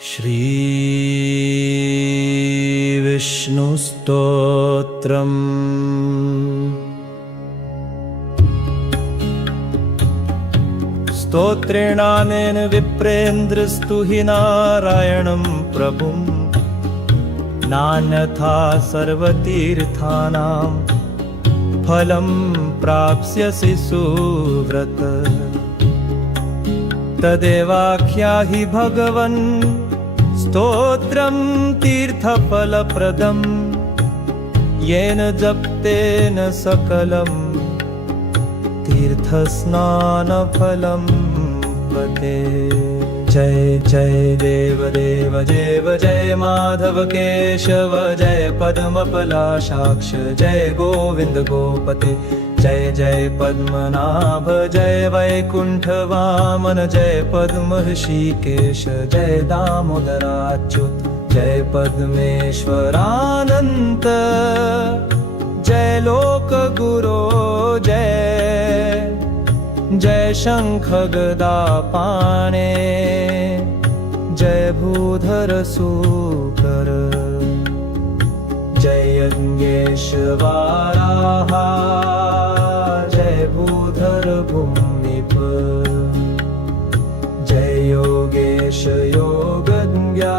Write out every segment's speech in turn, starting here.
श्रीविष्णुस्तोत्रम्। स्तोत्रेणानेन विप्रेन्द्रस्तुहि नारायणं प्रभुं। नान्यथा सर्वतीर्थानां फलं प्राप्स्यसि सुव्रत। तदेवाख्याहि भगवन् स्तोत्रं तीर्थफलप्रदं। येन जप्तेन सकलं तीर्थस्नानफलं पते। जय जय देवदेव देव जय माधव केशव जय पद्मपलाशाक्ष जय गोविन्द गोपते। जय जय पद्मनाभ जय वैकुण्ठ वामन जय पद्मऋषिकेश जय दामोदराच्युत जय पद्मेश्वरानन्त जय लोकगुरो जय जय शंख गदा पाणे जय भूधर सूकर जय यज्ञेश वाराहा जय भूधर भूमिप जय योगेश योगज्ञा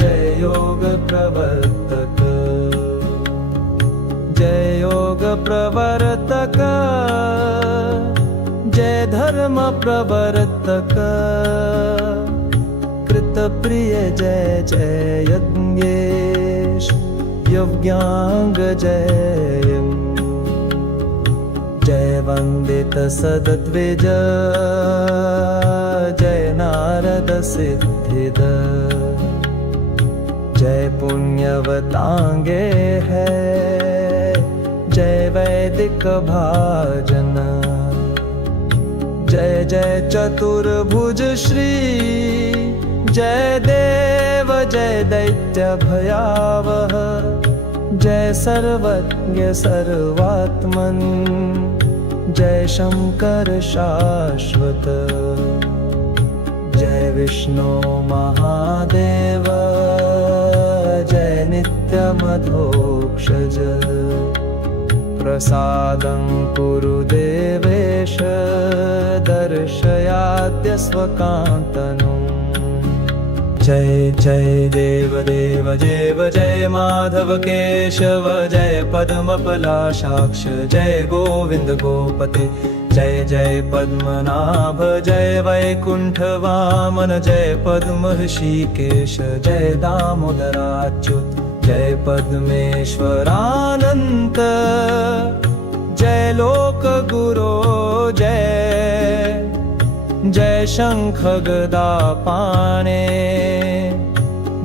जय योग प्रवर्तक जय योग प्रवर्तक जय धर्म प्रवर्तक कृतप्रिय जय जय यज्ञेश यज्ञांग जय जय वन्दित सदद्विज जय नारद सिद्धिद जय पुण्यवतांगे है जय वैदिक भाजन जय जय चतुर्भुज श्री जय देव जय दैत्य भयावह जय सर्वज्ञ सर्वात्मन जय शंकर शाश्वत जय विष्णु महादेव जय नित्यमधोक्षज प्रसादं कुरु देवेश दर्शयाद्य स्वकान्तनुं। जय जय देवदेव देव जय माधव केशव जय पद्मपलाशाक्ष जय गोविन्द गोपते। जय जय पद्मनाभ जय वैकुण्ठ वामन जय पद्मऋषिकेश जय दामोदराच्युत जय पद्मेश्वरानन्त जय लोकगुरो जय जय शंख गदा पाणे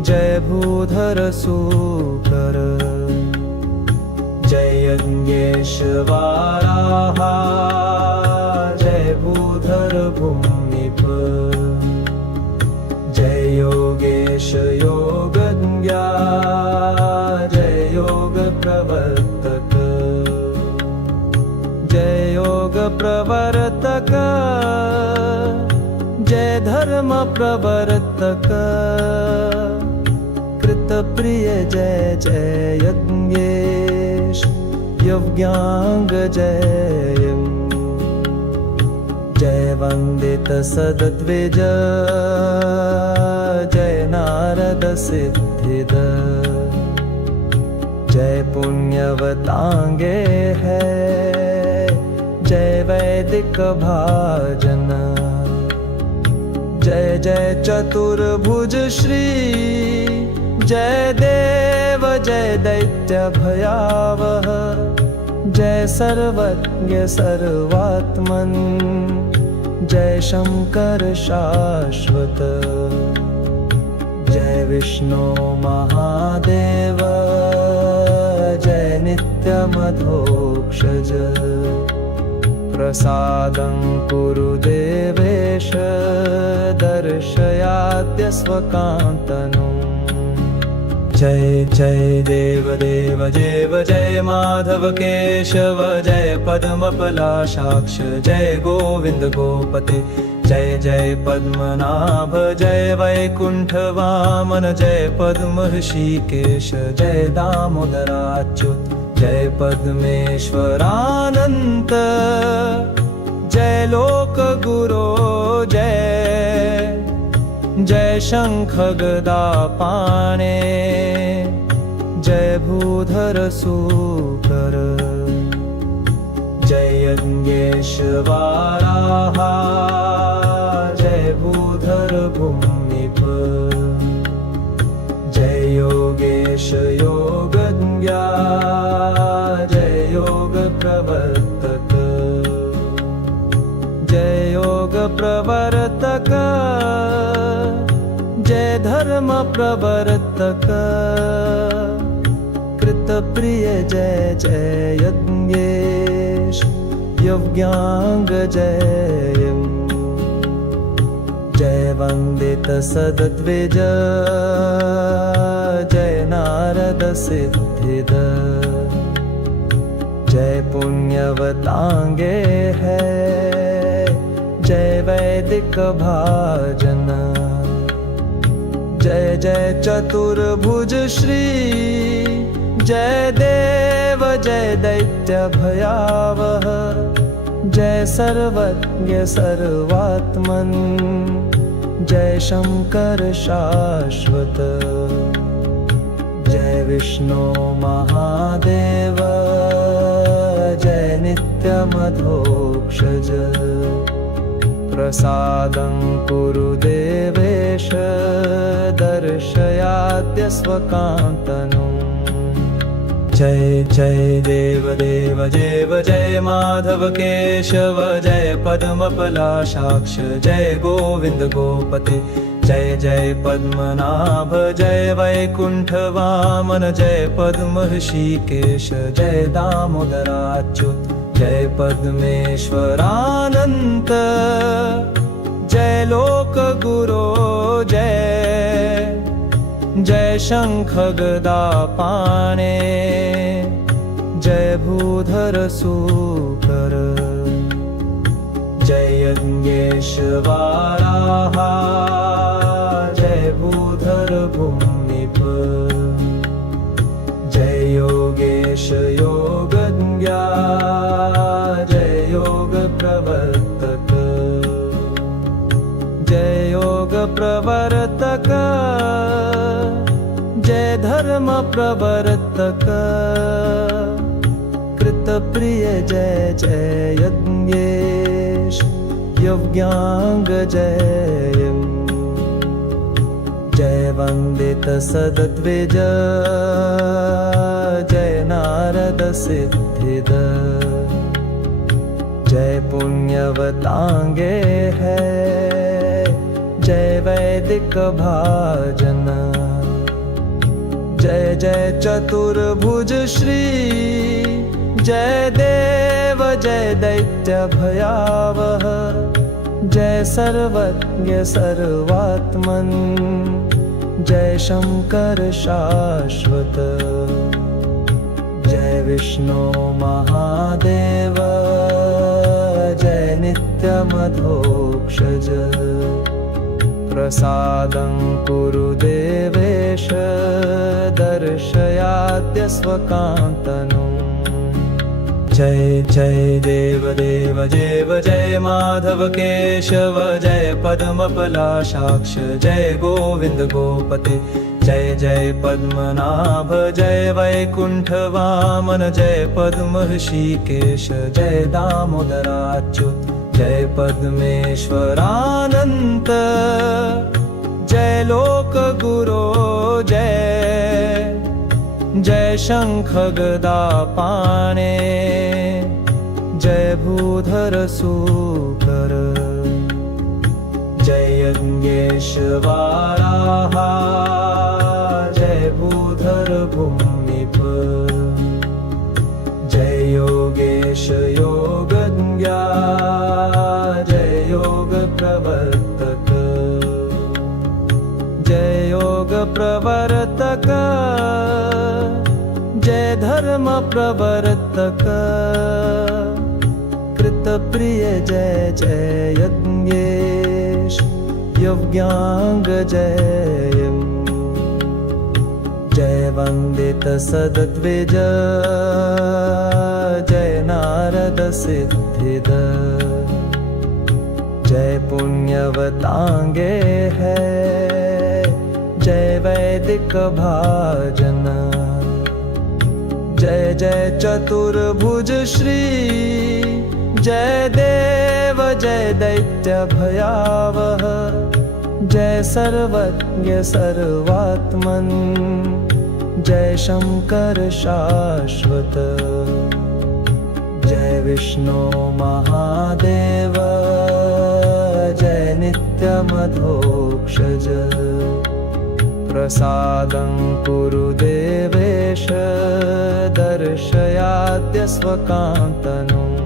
जय भूधर सूकर जय यज्ञेश वाराहा जय भूधर भूमिप जय योगेश योगज्ञा जय योग प्रवर्तक जय योग प्रवर्तक जय धर्म प्रवर्तक कृतप्रिय जय जय यज्ञेश यज्ञांग जय जय वन्दित सदद्विज जय नारद सिद्धिद जय पुण्यवतांगे है जय वैदिक भाजन जय जय चतुर्भुज श्री जय देव जय दैत्य भयावह जय सर्वज्ञ सर्वात्मन जय शंकर शाश्वत जय विष्णु महादेव जय नित्यमधोक्षज प्रसादं कुरु देवेश दर्शयाद्य स्वकान्तनुं। जय जय देवदेव देव जय माधव केशव जय पद्मपलाशाक्ष जय गोविन्द गोपते। जय जय पद्मनाभ जय वैकुंठ वामन जय पद्म ऋषिकेश जय दामोदराच्युत जय पद्मेश्वरानंत जय लोक गुरो जय जय शंख गदा पाणे जय भूधर सूकर जय यज्ञेश वाराहा जय भूधर भूमिप जय योगेश योगज्ञा जय योग प्रवर्तक जय योग प्रवर्तक जय धर्म प्रवर्तक कृत प्रिय जय जय यज्ञेश यज्ञांग जय जय वंदित सद्विज जय नारद सिद्धिद जय पुण्यवतांगे है जय वैदिक भाजन जय जय चतुर्भुज श्री जय देव जय दैत्य भयावह जय सर्वज्ञ सर्वात्मन जय शंकर शाश्वत जय विष्णु महादेव जय नित्यमधोक्षज प्रसादं कुरु देवेश दर्शयाद्य स्वकान्तनुम् जय जय देव देव जय जय माधव केशव जय पद्मपलाशाक्ष जय गोविंद गोपते जय जय पद्मनाभ जय वैकुंठ वामन जय पद्म ऋषिकेश जय दामोदराच्युत जय पद्मेश्वरानंत जय लोक गुरो जय जय शंख गदा पाणे जय भूधर सूकर जय यज्ञेश वाराहा जय भूधर भूमिप जय योगेश योगज्ञा जय योग प्रवर्तक जय योग प्रवर्तक जय धर्म प्रवर्तक कृत प्रिय जय जय यज्ञेश यज्ञांग जय जय वंदित सद्विज जय नारद सिद्धिद जय पुण्यवतांगे है जय वैदिक भाजन जय जय चतुर्भुज श्री जय देव जय दैत्य भयावह जय सर्वज्ञ सर्वात्मन जय शंकर शाश्वत जय विष्णु महादेव जय नित्यमधोक्षज प्रसादं कुरु देवेश दर्शयाद्य स्वकान्तनुम् जय जय देव देव जय जय माधव केशव जय पद्मपलाशाक्ष जय गोविंद गोपते जय जय पद्मनाभ जय वैकुंठ वामन जय पद्म ऋषिकेश जय दामोदराच्युत जय पद्मेश्वरानंत जय लोक गुरो जय जय शंख गदा पाणे जय भूधर सूकर जय यज्ञेश वाराहा जय भूधर भूमिप जय योगेश योगज्ञा जय योग प्रवर्तक जय योग प्रवर्तक जय धर्म प्रवर्तक कृत प्रिय जय जय यज्ञेश दिव्याङ्गजयम् जय वन्दित सदद्विज जय नारद सिद्धिद जय पुण्यवतांगे है जय वैदिक भाजन जय जय चतुर्भुज श्री जय देव जय दैत्य भयावह जय सर्वज्ञ सर्वात्मन जय शंकर शाश्वत जय विष्णु महादेव जय नित्यमधोक्षज प्रसादं कुरु देवेश दर्शयाद्य स्वकान्तनुम्